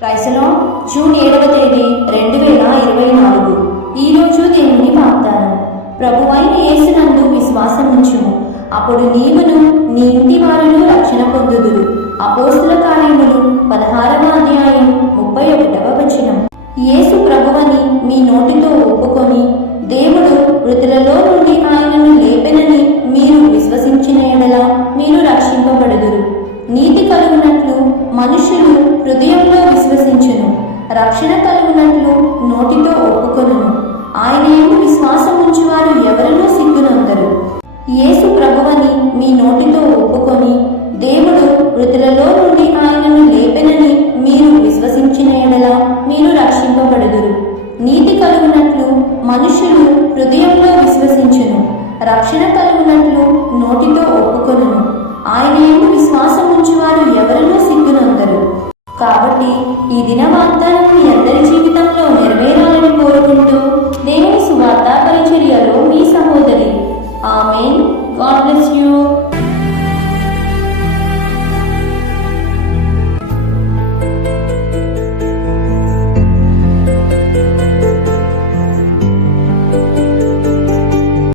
ప్రైసలో June ఏడవ తేదీ రెండు వేల ఇరవై నాలుగు. ఈరోజు దేవుని వాగ్దానం. ప్రభువైన యేసునందు విశ్వాసం ఉంచుము అప్పుడు నీవును నీ ఇంటి వారును రక్షణ పొందుదురు. అపోస్తుల కార్యములు పదహారవ అధ్యాయం ముప్పై ఒకటవ వచనం. యేసు ప్రభువని మీ నోటితో ఒప్పుకొని దేవుడు మృతులలో నుండి ఆయనను లేపెనని మీరు విశ్వసించిన ఎడల మీరు రక్షింపబడుదురు. నీతి కలుగునట్లు మనుషులు రక్షణ కలుగునట్లు నోటితో ఒప్పుకొనును. ఆయన ఎందు విశ్వాసం ఉంచువారు ఎవరినూ సిగ్గునందరు. యేసు ప్రభువని మీ నోటితో ఒప్పుకొని దేవుడు మృతులలో నుండి ఆయనను లేపెనని మీరు విశ్వసించిన ఎడలా మీరు రక్షింపబడుదురు. నీతి కలుగునట్లు మనుషులు హృదయంలో విశ్వసించును. రక్షణ కలుగునట్లు నోటితో ఒప్పుకొనును. ఆయన ఎందు విశ్వాసం ఉంచువారు ఎవరినూ సిగ్గునందరు. కాబట్టి ఈ దిన వాగ్దానం